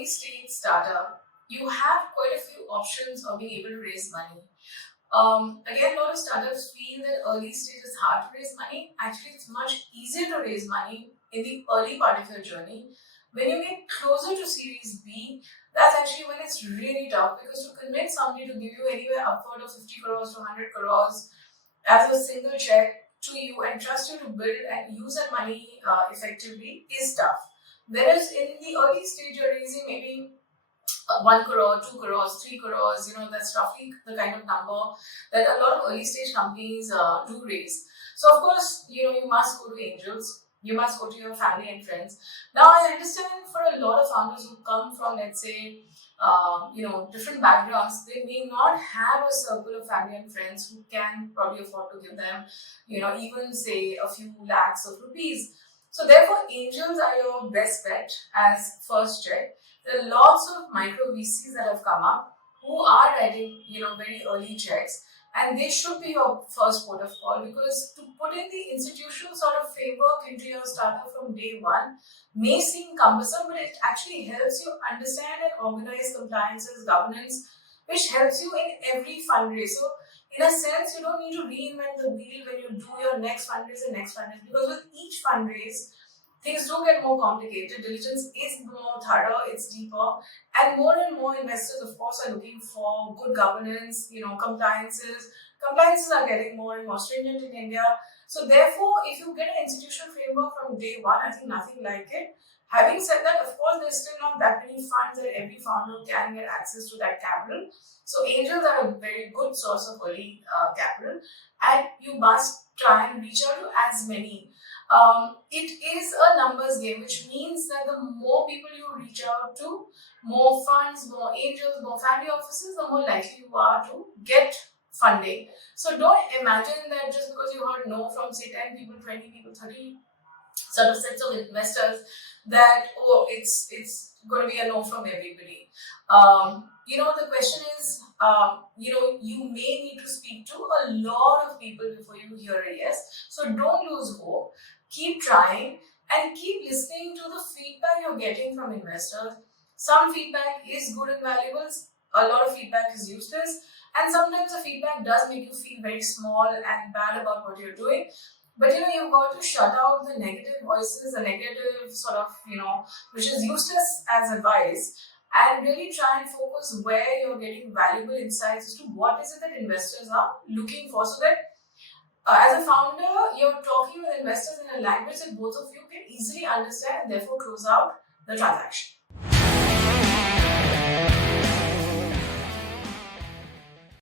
early stage startup, you have quite a few options of being able to raise money. Again, a lot of startups feel that early stage is hard to raise money. Actually, it's much easier to raise money in the early part of your journey. When you get closer to Series B, that's actually when it's really tough, because to convince somebody to give you anywhere upward of 50 crores to 100 crores as a single check to you and trust you to build and use that money effectively is tough. Whereas in the early stage, you're raising maybe 1 crore, 2 crores, 3 crores, that's roughly the kind of number that a lot of early stage companies do raise. So, of course, you must go to angels, you must go to your family and friends. Now, I understand for a lot of founders who come from, let's say, different backgrounds, they may not have a circle of family and friends who can probably afford to give them, even say a few lakhs of rupees. So, therefore, angels are your best bet as first check. There are lots of micro VCs that have come up who are writing, very early checks, and they should be your first port of call, because to put in the institutional sort of framework into your startup from day one may seem cumbersome, but it actually helps you understand and organize compliances, governance, which helps you in every fundraise. So, in a sense, you don't need to reinvent the wheel when you do your next fundraise and next fundraise, because with each fundraise, things do get more complicated. Diligence is more thorough, it's deeper, and more investors, of course, are looking for good governance, compliances. Compliances are getting more and more stringent in India. So, therefore, if you get an institutional framework from day one, I think nothing like it. Having said that, of course, there's still not that many funds that every founder can get access to that capital. So, angels are a very good source of early capital, and you must try and reach out to as many. It is a numbers game, which means that the more people you reach out to, more funds, more angels, more family offices, the more likely you are to get funding. So don't imagine that just because you heard no from say 10 people, 20 people, 30 sort of sets of investors, that it's going to be a no from everybody. The question is, you may need to speak to a lot of people before you hear a yes. So don't lose hope. Keep trying and keep listening to the feedback you're getting from investors. Some feedback is good and valuable. A lot of feedback is useless. And sometimes the feedback does make you feel very small and bad about what you're doing. But you've got to shut out the negative voices, the negative sort of, which is useless as advice, and really try and focus where you're getting valuable insights as to what is it that investors are looking for, so that as a founder, you're talking with investors in a language that both of you can easily understand and therefore close out the transaction.